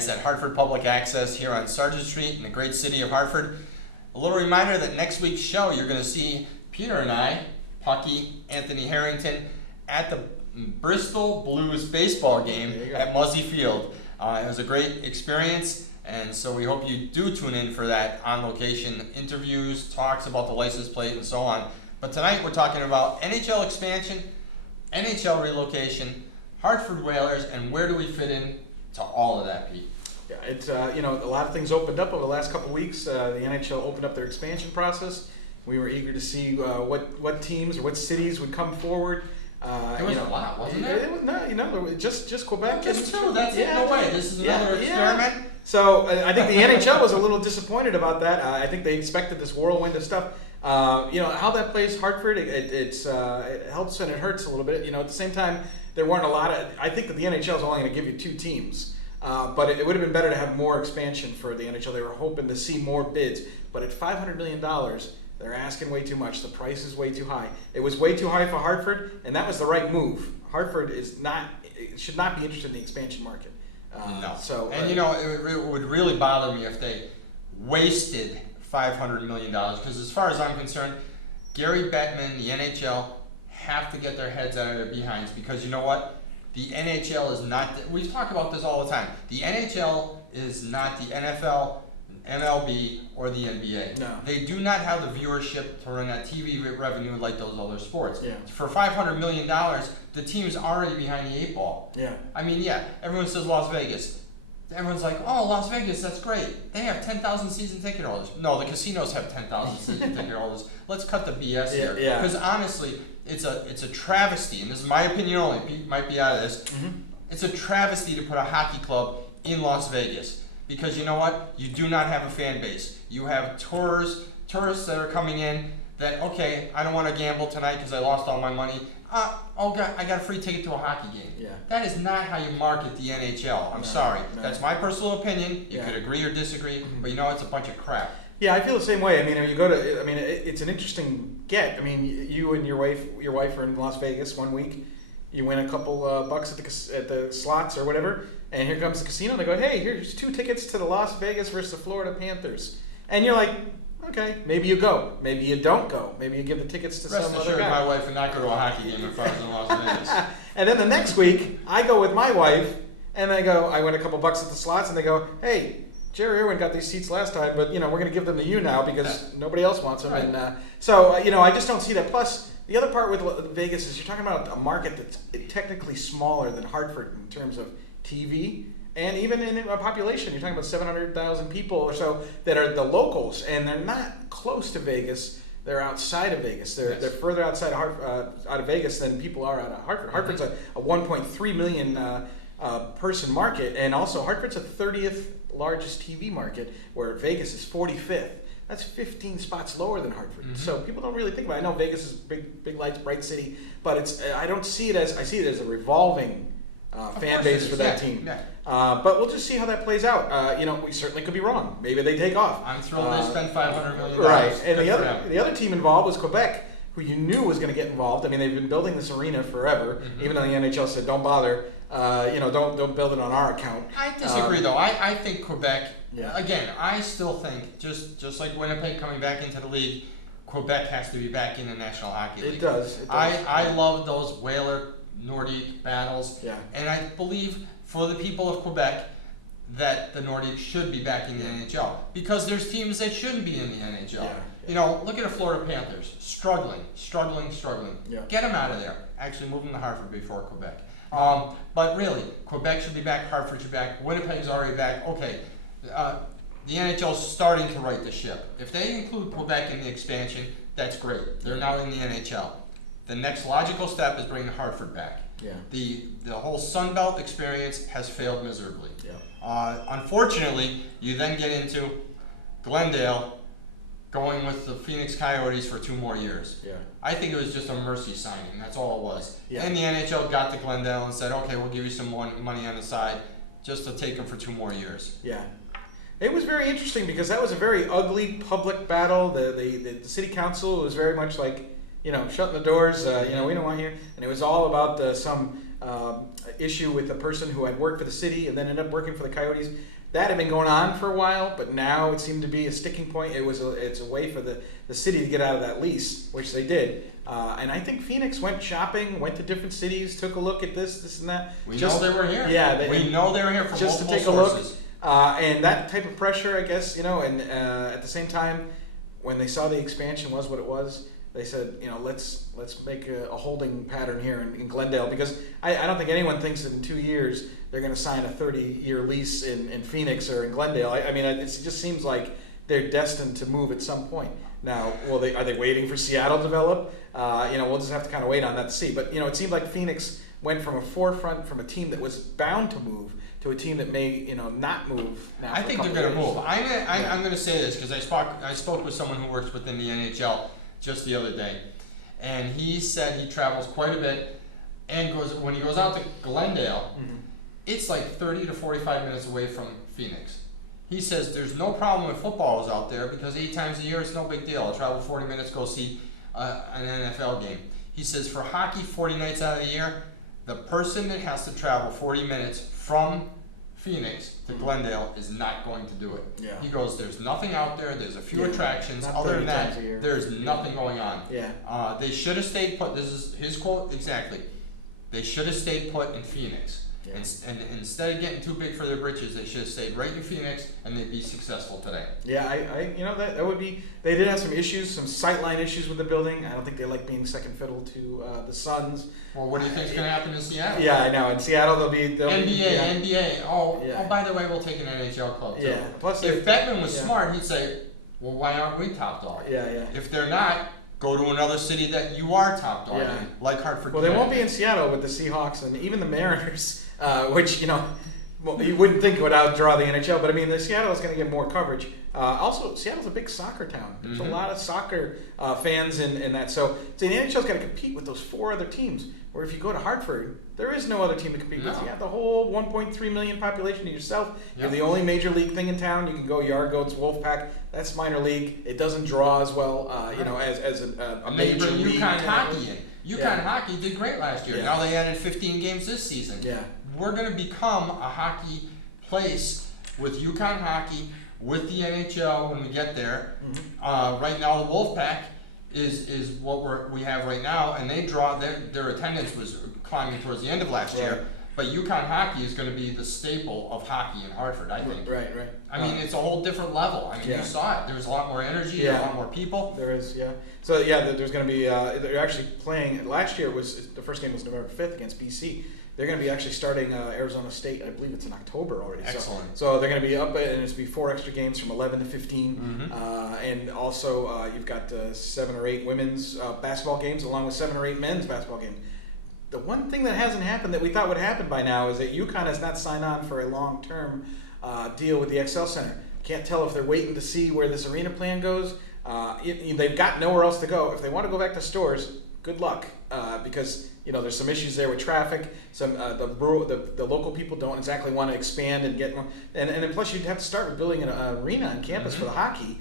guys at Hartford Public Access here on Sargent Street in the great city of Hartford. A little reminder that next week's show you're going to see Peter and I, Pucky, Anthony Harrington, at the Bristol Blues baseball game at Muzzy Field. It was a great experience, and so we hope you do tune in for that on-location interviews, talks about the license plate, and so on. But tonight we're talking about NHL Expansion, NHL Relocation, Hartford Whalers, and where do we fit in to all of that, Pete? Yeah, it's a lot of things opened up over the last couple of weeks. The NHL opened up their expansion process. We were eager to see what teams or what cities would come forward. There was a lot, wasn't there? It was, no, just Quebec. Just two. That's it. No way. This is another experiment. Yeah. So I think the NHL was a little disappointed about that. I think they expected this whirlwind of stuff. How that plays Hartford, it helps and it hurts a little bit. At the same time, there weren't a lot of. I think that the NHL is only going to give you 2 teams. But it would have been better to have more expansion for the NHL. They were hoping to see more bids. But at $500 million, they're asking way too much. The price is way too high. It was way too high for Hartford, and that was the right move. Hartford should not be interested in the expansion market. No. So, it would really bother me if they wasted $500 million. Because as far as I'm concerned, Gary Bettman, the NHL, have to get their heads out of their behinds. Because you know what? The NHL is not, we talk about this all the time, the NHL is not the NFL, MLB, or the NBA. No. They do not have the viewership to run that TV revenue like those other sports. Yeah. For $500 million, the team's already behind the 8 ball. Yeah. I mean, everyone says Las Vegas. Everyone's like, oh, Las Vegas, that's great. They have 10,000 season ticket holders. No, the casinos have 10,000 season ticket holders. Let's cut the BS here. Yeah. Because honestly, it's a travesty, and this is my opinion only. Pete might be out of this. Mm-hmm. It's a travesty to put a hockey club in Las Vegas because you know what? You do not have a fan base. You have tourists that are coming in that, okay, I don't want to gamble tonight because I lost all my money. Oh God, I got a free ticket to a hockey game. Yeah. That is not how you market the NHL. I'm sorry. No. That's my personal opinion. You could agree or disagree, but it's a bunch of crap. Yeah, I feel the same way. I mean, when you go to, it's an interesting get. I mean, you and your wife are in Las Vegas one week. You win a couple bucks at the slots or whatever, and here comes the casino. They go, hey, here's 2 tickets to the Las Vegas versus the Florida Panthers, and you're like, okay, maybe you go, maybe you don't go, maybe you give the tickets to some other guy. Rest assured, my wife would not go to a hockey game if I was in Las Vegas. And then the next week, I go with my wife, and I win a couple bucks at the slots, and they go, hey, Jerry Irwin got these seats last time, but we're going to give them to you now because nobody else wants them. Right. And I just don't see that. Plus, the other part with Vegas is you're talking about a market that's technically smaller than Hartford in terms of TV. And even in a population, you're talking about 700,000 people or so that are the locals, and they're not close to Vegas. They're outside of Vegas. They're further outside out of Vegas than people are out of Hartford. Hartford's a 1.3 million person market, and also Hartford's a 30th largest TV market, where Vegas is 45th. That's 15 spots lower than Hartford. Mm-hmm. So people don't really think about it. I know Vegas is big lights, bright city, but I see it as a revolving fan base for that team. Yeah. But we'll just see how that plays out. We certainly could be wrong. Maybe they take off. I'm thrilled they spent $500 million. Right. And the other team involved was Quebec, who you knew was going to get involved. I mean, they've been building this arena forever, even though the NHL said, don't bother. Don't build it on our account. I disagree, though. I think Quebec, again, I still think, just like Winnipeg coming back into the league, Quebec has to be back in the National Hockey League. It does. I love those Whaler Nordique battles. Yeah. And I believe for the people of Quebec that the Nordiques should be back in the NHL because there's teams that shouldn't be in the NHL. Yeah. Look at the Florida Panthers. Struggling. Yeah. Get them out of there. Actually, move them to Hartford before Quebec. But really, Quebec should be back, Hartford should be back, Winnipeg's already back. Okay, the NHL's starting to right the ship. If they include Quebec in the expansion, that's great. They're now in the NHL. The next logical step is bringing Hartford back. Yeah. The whole Sun Belt experience has failed miserably. Yeah. Unfortunately, you then get into Glendale going with the Phoenix Coyotes for 2 more years. Yeah. I think it was just a mercy signing. That's all it was. Yeah. And the NHL got to Glendale and said, okay, we'll give you some more money on the side just to take them for 2 more years. Yeah. It was very interesting because that was a very ugly public battle. The city council was very much like, shutting the doors, we don't want you. And it was all about some issue with a person who had worked for the city and then ended up working for the Coyotes. That had been going on for a while, but now it seemed to be a sticking point. It's a way for the city to get out of that lease, which they did. And I think Phoenix went shopping, went to different cities, took a look at this and that. We know they were here. Yeah, we know they were here for just to multiple take a look. sources. And that type of pressure, I guess, and at the same time, when they saw the expansion was what it was, they said, let's make a holding pattern here in Glendale, because I don't think anyone thinks that in 2 years they're going to sign a 30-year lease in Phoenix or in Glendale. I mean, it just seems like they're destined to move at some point. Now, are they waiting for Seattle to develop? We'll just have to kind of wait on that to see. But it seemed like Phoenix went from a team that was bound to move to a team that may not move now. I think they're going to move. I'm going to say this because I spoke with someone who works within the NHL just the other day, and he said he travels quite a bit, and when he goes out to Glendale, it's like 30 to 45 minutes away from Phoenix. He says there's no problem if football is out there because 8 times a year it's no big deal. I'll travel 40 minutes, go see an NFL game. He says for hockey, 40 nights out of the year, the person that has to travel 40 minutes from Phoenix to Glendale is not going to do it. Yeah. He goes, there's nothing out there, there's a few attractions, other than that, there's nothing going on. Yeah. They should have stayed put, this is his quote exactly, they should have stayed put in Phoenix. Yeah. And instead of getting too big for their britches, they should have stayed right in Phoenix, and they'd be successful today. Yeah, that would be. They did have some issues, some sightline issues with the building. I don't think they like being second fiddle to the Suns. Well, what do you think is going to happen in Seattle? Yeah, I know. In Seattle, they'll be NBA. Oh, by the way, we'll take an NHL club too. Yeah. Plus, if Bettman was smart, he'd say, "Well, why aren't we top dog?" Yeah. If they're not, go to another city that you are top dog in, like Hartford. Well, they won't be in Seattle with the Seahawks and even the Mariners. Which you wouldn't think would outdraw the NHL, but I mean, Seattle is going to get more coverage. Also, Seattle's a big soccer town. There's a lot of soccer fans in that. So the NHL's got to compete with those 4 other teams. Where if you go to Hartford, there is no other team to compete with. You have the whole 1.3 million population to yourself. You're the only major league thing in town. You can go Yargoats, Wolfpack. That's minor league. It doesn't draw as well, as a major league. UConn hockey in. UConn hockey did great last year. Now they added 15 games this season. Yeah. We're going to become a hockey place with UConn hockey, with the NHL when we get there. Right now, the Wolfpack is what we have right now, and they draw their attendance was climbing towards the end of last year. But UConn hockey is going to be the staple of hockey in Hartford, I think. Right. I mean, it's a whole different level. I mean, you saw it. There was a lot more energy, a lot more people. There is, yeah. So, there's going to be, they're actually playing, last year the first game was November 5th against BC. They're going to be actually starting Arizona State. I believe it's in October already. Excellent. So they're going to be up, and it's be 4 extra games from 11 to 15. And also, you've got 7 or 8 women's basketball games, along with 7 or 8 men's basketball games. The one thing that hasn't happened that we thought would happen by now is that UConn has not signed on for a long-term deal with the XL Center. Can't tell if they're waiting to see where this arena plan goes. They've got nowhere else to go. If they want to go back to stores, good luck, because there's some issues there with traffic. Some the local people don't exactly want to expand and get more. And then plus you'd have to start with building an arena on campus for the hockey.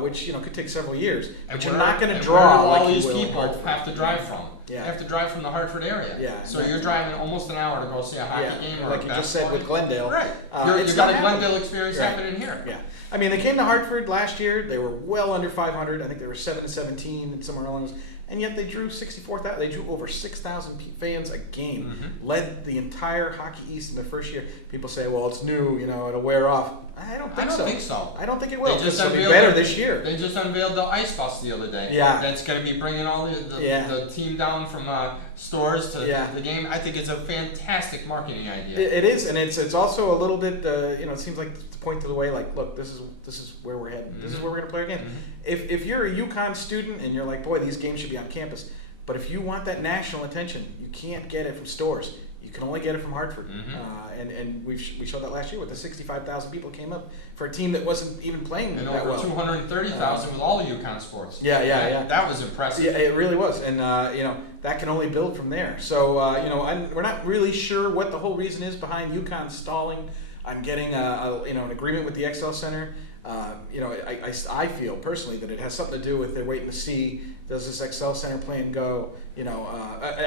Which could take several years, but you're not going to draw like all these people have to drive from. Yeah. They have to drive from the Hartford area. Yeah. So you're driving almost an hour to go see a hockey game or like you just said with Glendale. Right. You've got a Glendale experience happening here. Yeah. I mean, they came to Hartford last year. They were well under 500. I think they were 7-17 and somewhere along those. And yet they drew 64,000. They drew over 6,000 fans a game. Led the entire Hockey East in the first year. People say, "Well, it's new. It'll wear off." I don't think so. I don't think it will. It'll be better this year. They just unveiled the Ice Bus the other day. Yeah. That's going to be bringing all the team down from stores to the game. I think it's a fantastic marketing idea. It is, and it's also a little bit. It seems like to point to the way, like, look, this is where we're heading. This is where we're going to play again. If you're a UConn student and you're like, boy, these games should be on campus, but if you want that national attention, you can't get it from stores. You can only get it from Hartford. And we showed that last year with the 65,000 people came up for a team that wasn't even playing that well. And over 230,000 with all the UConn sports. Yeah. That was impressive. Yeah, it really was. And, that can only build from there. So, we're not really sure what the whole reason is behind UConn stalling on getting an agreement with the XL Center. I feel personally that it has something to do with they're waiting to see does this Excel Center plan go?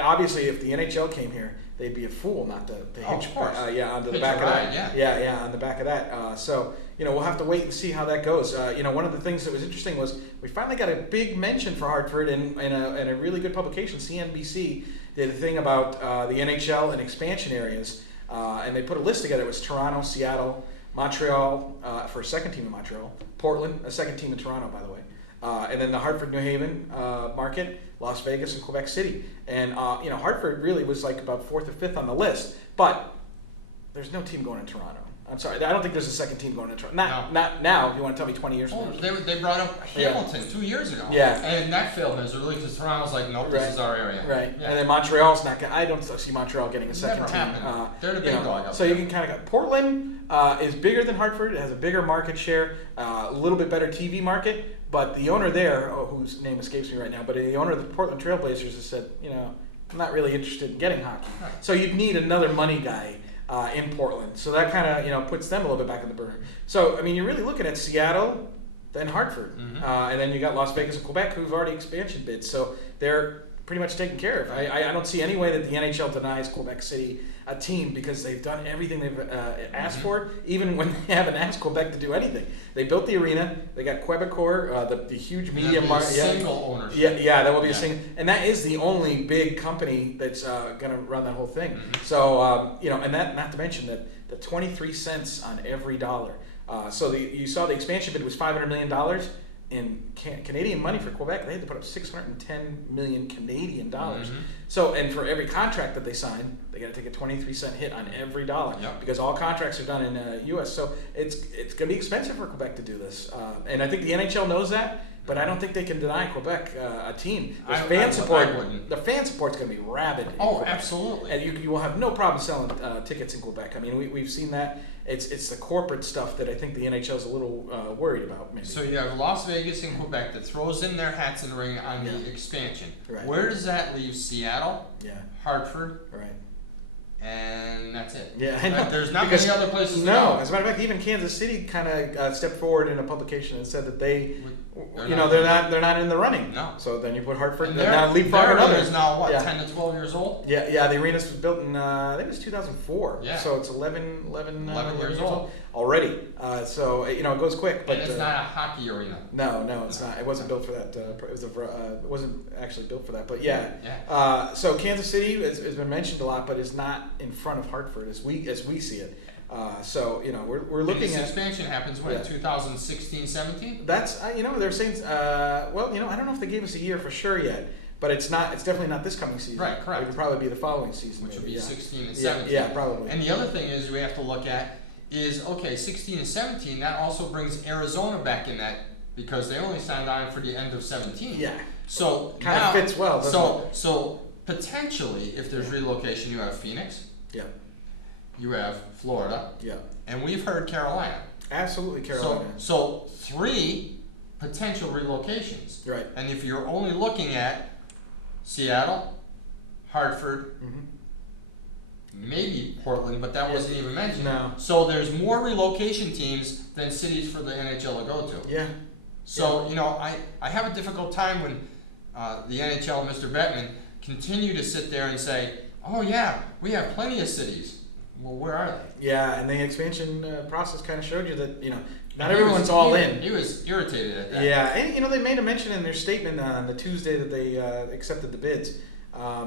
Obviously, if the NHL came here, they'd be a fool not to hitch, onto the back of that. Yeah, on the back of that. So we'll have to wait and see how that goes. One of the things that was interesting was we finally got a big mention for Hartford in a really good publication. CNBC did a thing about the NHL and expansion areas, and they put a list together. It was Toronto, Seattle, Montreal for a second team in Montreal, Portland, a second team in Toronto, by the way. And then the Hartford, New Haven market, Las Vegas, and Quebec City. And Hartford really was like about fourth or fifth on the list, but there's no team going to Toronto. I'm sorry, I don't think there's a second team going to Toronto. Not now. If you want to tell me 20 years from now. They brought up Hamilton 2 years ago. Yeah. And that failed miserably because Toronto's like, nope, this is our area. Right. Yeah. And then Montreal's not. I don't see Montreal getting a second team. They're the big dog. So you can kind of go. Portland is bigger than Hartford. It has a bigger market share, a little bit better TV market. But the owner there, whose name escapes me right now, but the owner of the Portland Trailblazers has said, I'm not really interested in getting hockey. Right. So you'd need another money guy in Portland. So that kind of puts them a little bit back in the burner. So you're really looking at Seattle, then Hartford, and then you got Las Vegas and Quebec who've already expansion bids. So they're pretty much taken care of. I don't see any way that the NHL denies Quebec City a team because they've done everything they've asked for, even when they haven't asked Quebec to do anything. They built the arena. They got Quebecor, the huge media market. Single ownership. Yeah, that will be a single, and that is the only big company that's going to run that whole thing. So and that, not to mention that the 23 cents on every dollar. So you saw the expansion bid was $500 million. In Canadian money for Quebec, they had to put up 610 million Canadian dollars. So, and for every contract that they sign, they got to take a 23-cent hit on every dollar because all contracts are done in U.S. So it's going to be expensive for Quebec to do this, and I think the NHL knows that. But I don't think they can deny Quebec a team. The fan support's going to be rabid. Oh, absolutely. And you will have no problem selling tickets in Quebec. I mean, we've seen that. It's the corporate stuff that I think the NHL is a little worried about. Maybe. So you have Las Vegas and Quebec that throws in their hats in the ring on the expansion. Right. Where does that leave Seattle? Yeah. Hartford. Right. And that's it. Yeah, I know. There's not many other places to go. No, as a matter of fact, even Kansas City kind of stepped forward in a publication and said that they're not in the running. No. So then you put Hartford and their leapfrogging is now what, 10 to 12 years old? Yeah. The arena was built in I think it was 2004. Yeah. So it's 11 years old already. So it goes quick. But and it's not a hockey arena. No, it's not. It wasn't built for that. It wasn't actually built for that. But so Kansas City has been mentioned a lot, but is not in front of Hartford as we see it. So we're looking at expansion happens when 2016-17. That's they're saying I don't know if they gave us a year for sure yet, but it's definitely not this coming season. Right, correct. It would probably be the following season, which would be 16 and 17. Yeah, probably. And the other thing is we have to look at is 16 and 17. That also brings Arizona back in that because they only signed on for the end of 17. Yeah. So kind of fits well. So potentially, if there's relocation, you have Phoenix. Yeah. You have Florida. Yeah. And we've heard Carolina. Absolutely, Carolina. So 3 potential relocations. Right. And if you're only looking at Seattle, Hartford, maybe Portland, but that wasn't even mentioned. No. So there's more relocation teams than cities for the NHL to go to. Yeah. So, I have a difficult time when the NHL, Mr. Bettman, continue to sit there and say, oh yeah, we have plenty of cities. Well, where are they? Yeah, and the expansion process kind of showed you that, not everyone's all in. He was irritated at that. Yeah, and they made a mention in their statement on the Tuesday that they accepted the bids.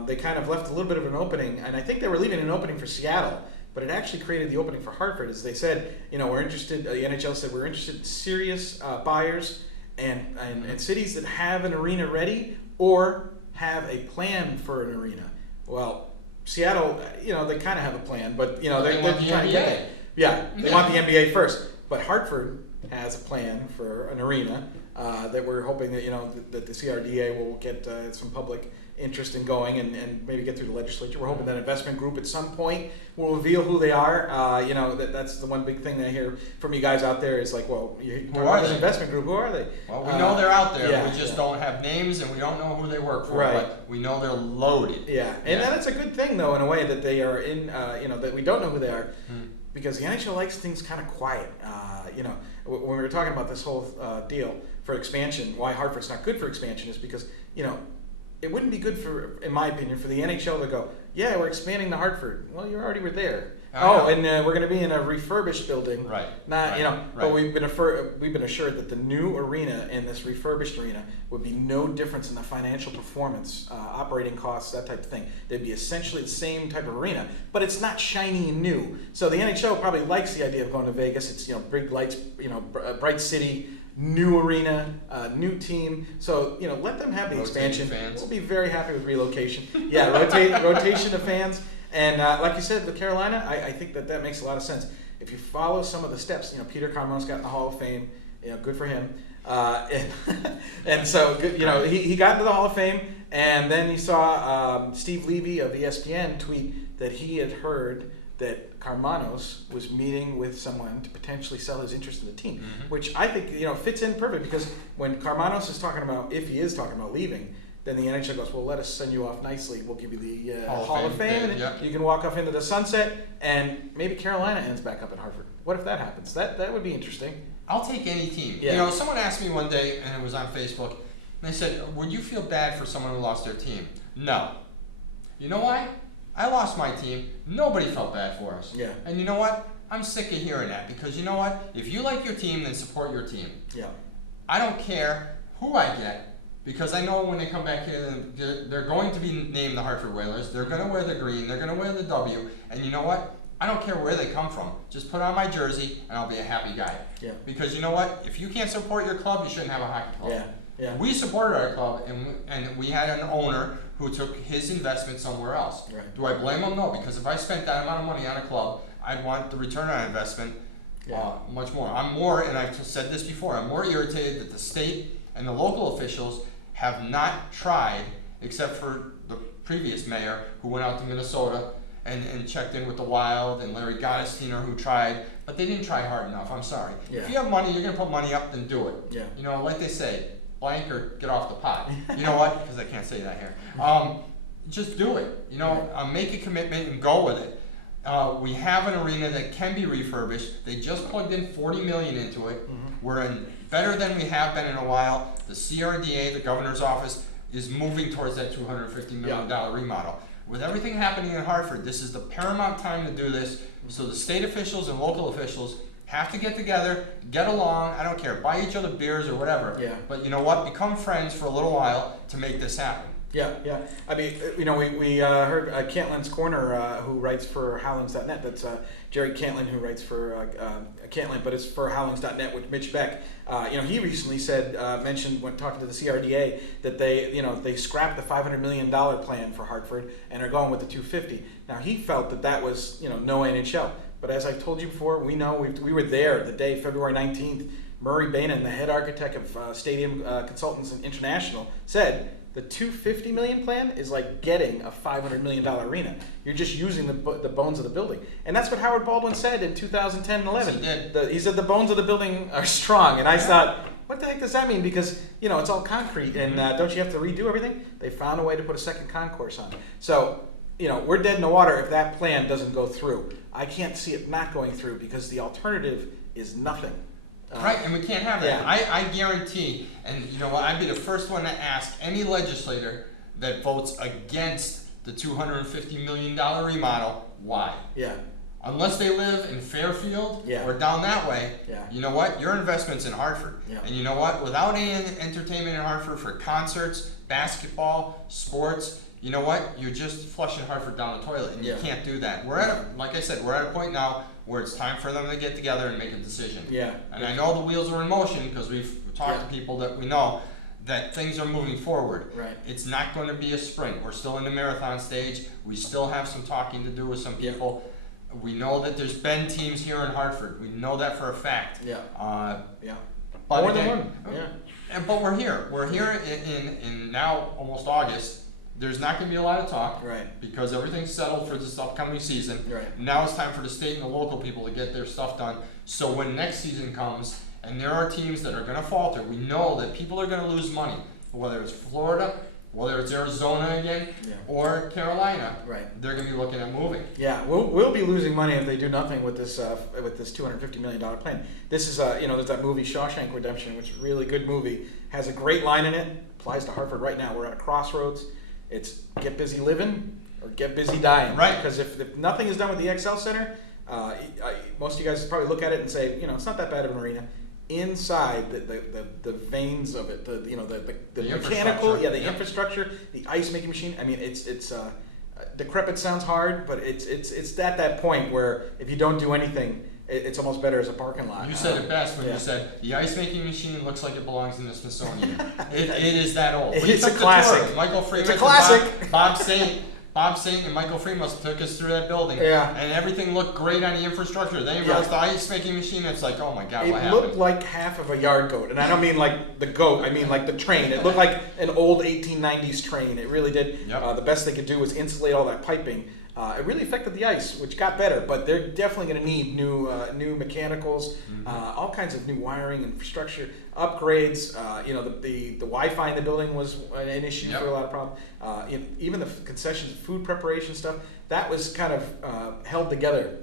They kind of left a little bit of an opening, and I think they were leaving an opening for Seattle, but it actually created the opening for Hartford, as they said, we're interested, the NHL said we're interested in serious buyers and cities that have an arena ready or have a plan for an arena. Well, Seattle, they kind of have a plan, but they're trying to get it. Yeah, they want the NBA first. But Hartford has a plan for an arena that we're hoping that that the CRDA will get some public interest in going and maybe get through the legislature. We're hoping that investment group at some point will reveal who they are. That's the one big thing that I hear from you guys out there is like, well, who are this investment group? Who are they? Well, we know they're out there. We just don't have names and we don't know who they work for. Right. But we know they're loaded. Yeah, and that's a good thing though in a way that they are in. That we don't know who they are. because the NHL likes things kind of quiet. When we were talking about this whole deal for expansion, why Hartford's not good for expansion is because, it wouldn't be good for, in my opinion, for the NHL to go, yeah, we're expanding to Hartford. Well, you already were there. And we're going to be in a refurbished building. Right. But we've been assured that the new arena and this refurbished arena would be no difference in the financial performance, operating costs, that type of thing. They'd be essentially the same type of arena, but it's not shiny and new. So the NHL probably likes the idea of going to Vegas. It's big lights, bright city, new arena, new team. So let them have the expansion. Fans. We'll be very happy with relocation. Yeah, rotation of fans. And like you said, with Carolina, I think that makes a lot of sense. If you follow some of the steps, Peter Carmelo's got in the Hall of Fame. Good for him. And so he got into the Hall of Fame, and then you saw Steve Levy of ESPN tweet that he had heard that Carmanos was meeting with someone to potentially sell his interest in the team, which I think fits in perfect, because when Carmanos is talking about, if he is talking about leaving, then the NHL goes, well, let us send you off nicely. We'll give you the Hall of Fame, and you can walk off into the sunset, and maybe Carolina ends back up at Hartford. What if that happens? That would be interesting. I'll take any team. Yeah. Someone asked me one day, and it was on Facebook, and they said, would you feel bad for someone who lost their team? No. You know why? I lost my team. Nobody felt bad for us. Yeah. And you know what? I'm sick of hearing that, because you know what? If you like your team, then support your team. Yeah. I don't care who I get, because I know when they come back here, they're going to be named the Hartford Whalers. They're going to wear the green. They're going to wear the W. And you know what? I don't care where they come from. Just put on my jersey, and I'll be a happy guy. Yeah. Because you know what? If you can't support your club, you shouldn't have a hockey club. Yeah. Yeah. We supported our club, and we had an owner who took his investment somewhere else. Right. Do I blame him? No, because if I spent that amount of money on a club, I'd want the return on investment much more. I'm more, and I've said this before, I'm more irritated that the state and the local officials have not tried, except for the previous mayor who went out to Minnesota and checked in with the Wild, and Larry Gottesdiener who tried, but they didn't try hard enough. I'm sorry. Yeah. If you have money, you're going to put money up, then do it. Yeah. Like they say, blank or get off the pot. You know what? Because I can't say that here. Just do it. Make a commitment and go with it. We have an arena that can be refurbished. They just plugged in $40 million into it. We're in better than we have been in a while. The CRDA, the governor's office, is moving towards that $250 million remodel. With everything happening in Hartford, this is the paramount time to do this. So the state officials and local officials have to get together, get along. I don't care, buy each other beers or whatever. Yeah. But you know what? Become friends for a little while to make this happen. Yeah. I mean, we heard Cantlin's Corner, who writes for Howlings.net. That's Jerry Cantlin, who writes for Cantlin, but it's for Howlings.net with Mitch Beck. He recently mentioned when talking to the CRDA that they scrapped the $500 million plan for Hartford and are going with the $250. Now he felt that was no NHL. But as I've told you before, we know we were there the day, February 19th. Murray Bainan, the head architect of Stadium Consultants International, said the $250 million plan is like getting a $500 million arena. You're just using the bones of the building. And that's what Howard Baldwin said in 2010 and 11. Yes, he did. He said the bones of the building are strong. And I thought, what the heck does that mean? Because, it's all concrete, and don't you have to redo everything? They found a way to put a second concourse on it. So, we're dead in the water if that plan doesn't go through. I can't see it not going through, because the alternative is nothing. Right, and we can't have that. Yeah. I guarantee, and I'd be the first one to ask any legislator that votes against the $250 million remodel, why? Yeah. Unless they live in Fairfield Yeah. or down that way, Yeah. you know what? Your investment's in Hartford. Yeah. And you know what? Without any entertainment in Hartford for concerts, basketball, sports, you know what? You're just flushing Hartford down the toilet, and you can't do that. Like I said, we're at a point now where it's time for them to get together and make a decision. Yeah. And I know the wheels are in motion, because we've talked to people that we know that things are moving forward. Right. It's not going to be a sprint. We're still in the marathon stage. We still have some talking to do with some people. We know that there's been teams here in Hartford. We know that for a fact. Yeah. But More again, than one. Yeah. But we're here. We're here in now almost August. There's not going to be a lot of talk, Right. because everything's settled for this upcoming season. Right. Now it's time for the state and the local people to get their stuff done. So when next season comes, and there are teams that are going to falter, we know that people are going to lose money, whether it's Florida, whether it's Arizona again or Carolina, they're going to be looking at moving. Yeah, we'll be losing money if they do nothing with this $250 million plan. This is there's that movie Shawshank Redemption, which is a really good movie, has a great line in it. Applies to Hartford right now. We're at a crossroads. It's get busy living or get busy dying. Right. Because if nothing is done with the XL Center, most of you guys probably look at it and say, it's not that bad of an arena. Inside the veins of it, the mechanical, the infrastructure, the ice making machine. I mean, it's decrepit sounds hard, but it's at that point where if you don't do anything, it's almost better as a parking lot. You said it best when you said the ice making machine looks like it belongs in the Smithsonian. it is that old. It's a classic. Michael Freeman, it's a classic. Bob Saint and Michael Freeman took us through that building, and everything looked great on the infrastructure. Then he realized the ice making machine. It's like, oh my God, what happened? It looked like half of a yard goat, and I don't mean like the goat. I mean like the train. It looked like an old 1890s train. It really did. Yep. The best they could do was insulate all that piping. It really affected the ice, which got better, but they're definitely going to need new mechanicals, all kinds of new wiring, infrastructure, upgrades. The Wi-Fi in the building was an issue for a lot of problems. Even the concessions, food preparation stuff, that was kind of held together.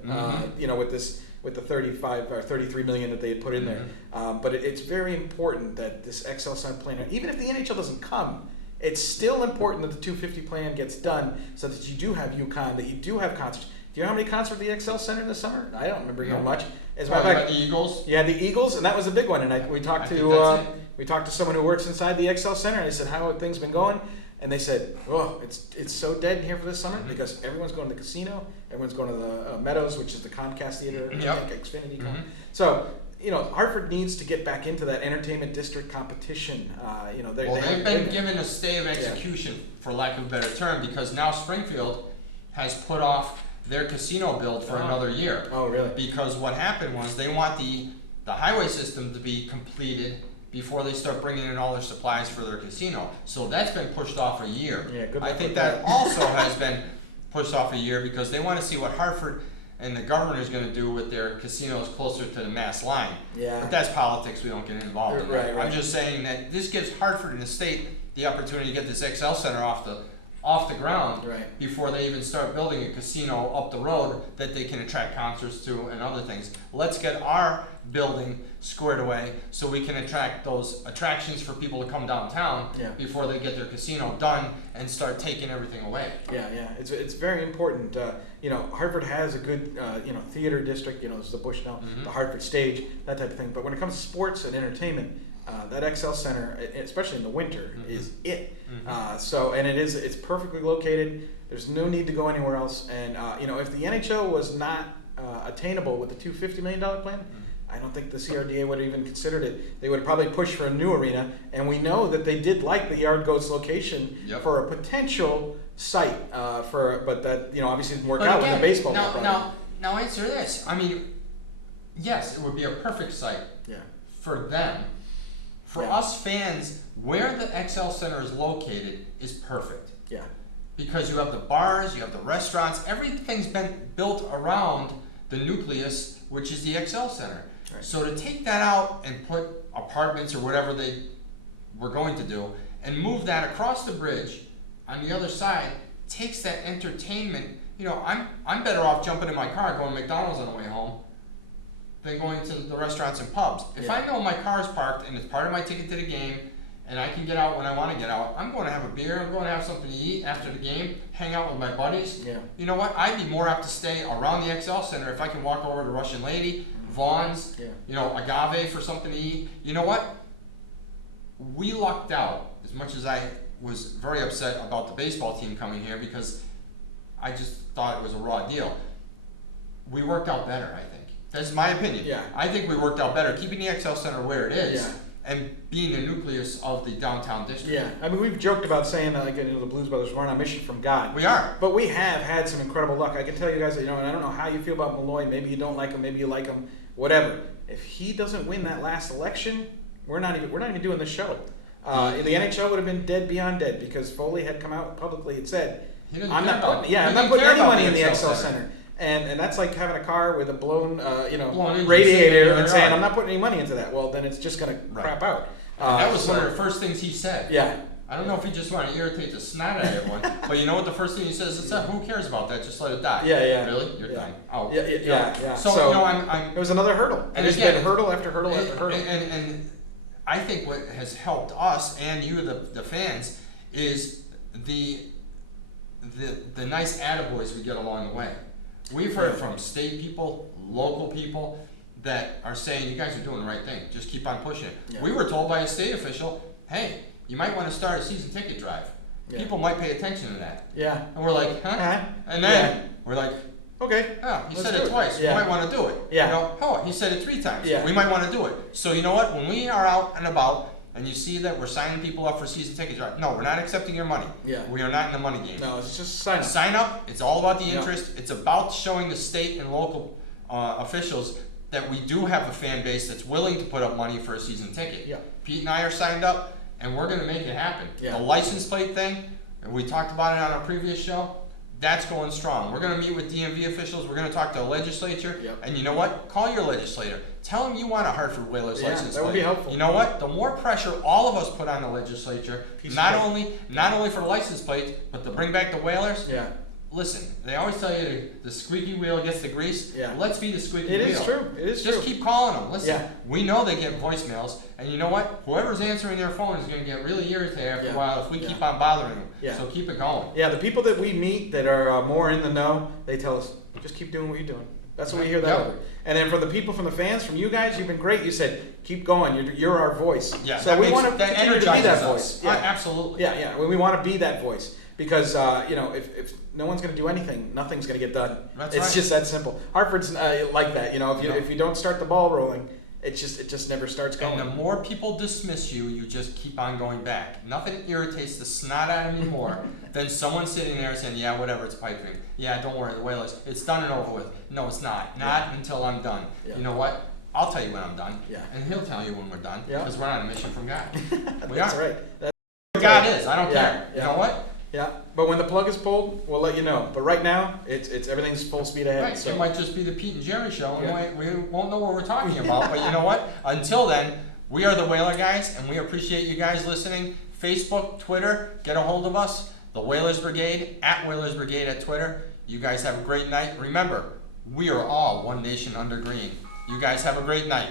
With the 35 or 33 million that they had put in there. But it's very important that this XL Sun plan, even if the NHL doesn't come, it's still important that the 250 plan gets done so that you do have UConn, that you do have concerts. Do you know how many concerts at the XL Center this summer? I don't remember hearing much. As a matter of fact, the Eagles? Yeah, the Eagles, and that was a big one. And we talked to someone who works inside the XL Center, and I said, how have things been going? And they said, oh, it's so dead here for this summer because everyone's going to the casino, everyone's going to the Meadows, which is the Comcast Theater, Xfinity. So, Hartford needs to get back into that entertainment district competition. They've been given a stay of execution, for lack of a better term, because now Springfield has put off their casino build for another year. Oh, really? Because what happened was they want the highway system to be completed before they start bringing in all their supplies for their casino. So that's been pushed off a year. Yeah, good luck I think with that also has been pushed off a year because they want to see what Hartford and the governor is going to do with their casinos closer to the mass line. Yeah. But that's politics. We don't get involved in that. Right. I'm just saying that this gives Hartford and the state the opportunity to get this XL Center off the ground before they even start building a casino up the road that they can attract concerts to and other things. Let's get our building squared away so we can attract those attractions for people to come downtown before they get their casino done and start taking everything away. Yeah. It's very important. Hartford has a good theater district. There's the Bushnell, the Hartford stage, that type of thing. But when it comes to sports and entertainment, that XL Center, especially in the winter, is it. It's perfectly located. There's no need to go anywhere else. And if the NHL was not attainable with the $250 million plan, I don't think the CRDA would have even considered it. They would have probably pushed for a new arena, and we know that they did like the Yard Goats location for a potential site. But that obviously didn't work out with the baseball. Now answer this. I mean, yes, it would be a perfect site for them. For us fans, where the XL Center is located is perfect. Yeah. Because you have the bars, you have the restaurants, everything's been built around the nucleus, which is the XL Center. Right. So to take that out and put apartments or whatever they were going to do and move that across the bridge on the other side takes that entertainment. I'm better off jumping in my car going to McDonald's on the way home than going to the restaurants and pubs. If I know my car is parked and it's part of my ticket to the game and I can get out when I want to get out, I'm going to have a beer, I'm going to have something to eat after the game, hang out with my buddies. Yeah. You know what? I'd be more apt to stay around the XL Center if I can walk over to Russian Lady, Vaughn's, Agave for something to eat. You know what? We lucked out, as much as I was very upset about the baseball team coming here because I just thought it was a raw deal. We worked out better, I think. That's my opinion. Yeah. I think we worked out better keeping the XL Center where it is and being the nucleus of the downtown district. Yeah, I mean, we've joked about saying that the Blues Brothers weren't on a mission from God. We are. But we have had some incredible luck. I can tell you guys that, and I don't know how you feel about Malloy. Maybe you don't like him, maybe you like him, whatever. If he doesn't win that last election, we're not even doing this show. The NHL would have been dead beyond dead because Foley had come out publicly and said, I'm not putting any money in the XL Center. And that's like having a car with a blown radiator and saying, I'm not putting any money into that. Well, then it's just going to crap out. That was one of the first things he said. Yeah. I don't know if he just wanted to irritate the snot out of everyone, but you know what the first thing he says is, who cares about that? Just let it die. Yeah. Really? You're done. Oh. Yeah. So, I'm it was another hurdle. And it's again, been hurdle after hurdle after hurdle. And I think what has helped us and you, the fans, is the nice attaboys we get along the way. We've heard from state people, local people that are saying, you guys are doing the right thing. Just keep on pushing it. Yeah. We were told by a state official, hey, you might want to start a season ticket drive. Yeah. People might pay attention to that. Yeah. And we're like, huh? And then we're like, okay. oh, he Let's said do it twice. Yeah. We might want to do it. Yeah. You know, oh, he said it 3 times. Yeah. We might want to do it. So you know what? When we are out and about and you see that we're signing people up for season ticket drive, no, we're not accepting your money. Yeah. We are not in the money game. No, it's just sign up. Sign up. It's all about the Yeah. interest. It's about showing the state and local officials that we do have a fan base that's willing to put up money for a season ticket. Yeah. Pete and I are signed up, and we're going to make it happen. Yeah. The license plate thing, and we talked about it on our previous show, that's going strong. We're going to meet with DMV officials. We're going to talk to the legislature. Yep. And you know what? Call your legislator. Tell them you want a Hartford Whalers license that would plate. be helpful. You know what? The more pressure all of us put on the legislature, not only for license plates, but to bring back the Whalers. Yeah. Listen, they always tell you the squeaky wheel gets the grease. Yeah. Let's be the squeaky wheel. It is true. It is Just true. keep calling them. Listen, Yeah. we know they get voicemails, and you know what? Whoever's answering their phone is going to get really irritated after a while if we keep on bothering them. Yeah. So keep it going. Yeah, the people that we meet that are more in the know, they tell us, just keep doing what you're doing. That's what we hear that Yep. over. And then for the people, from the fans, from you guys, you've been great. You said, keep going. You're our voice. Yeah, so we want to that continue to be energizes that us. voice. Yeah, absolutely. Yeah. We want to be that voice because if no one's going to do anything, nothing's going to get done. That's it's right. just that simple. Hartford's like that. If you don't start the ball rolling, it just never starts going. And the more people dismiss you, you just keep on going back. Nothing irritates the snot out of me more than someone sitting there saying, yeah, whatever, it's pipe dream. Yeah, don't worry, the Whalers, it's done and over with. No, it's not. Not until I'm done. Yeah. You know what? I'll tell you when I'm done. Yeah. And he'll tell you when we're done. Yeah. Because we're on a mission from God. We That's are. right. That's God right. is. I don't Yeah, care. yeah. You know what? Yeah, but when the plug is pulled, we'll let you know. But right now, it's everything's full speed ahead. Right. So It might just be the Pete and Jerry show, and Yeah. we won't know what we're talking about. But you know what? Until then, we are the Whaler guys, and we appreciate you guys listening. Facebook, Twitter, get a hold of us. The Whalers Brigade, at Whalers Brigade at Twitter. You guys have a great night. Remember, we are all one nation under green. You guys have a great night.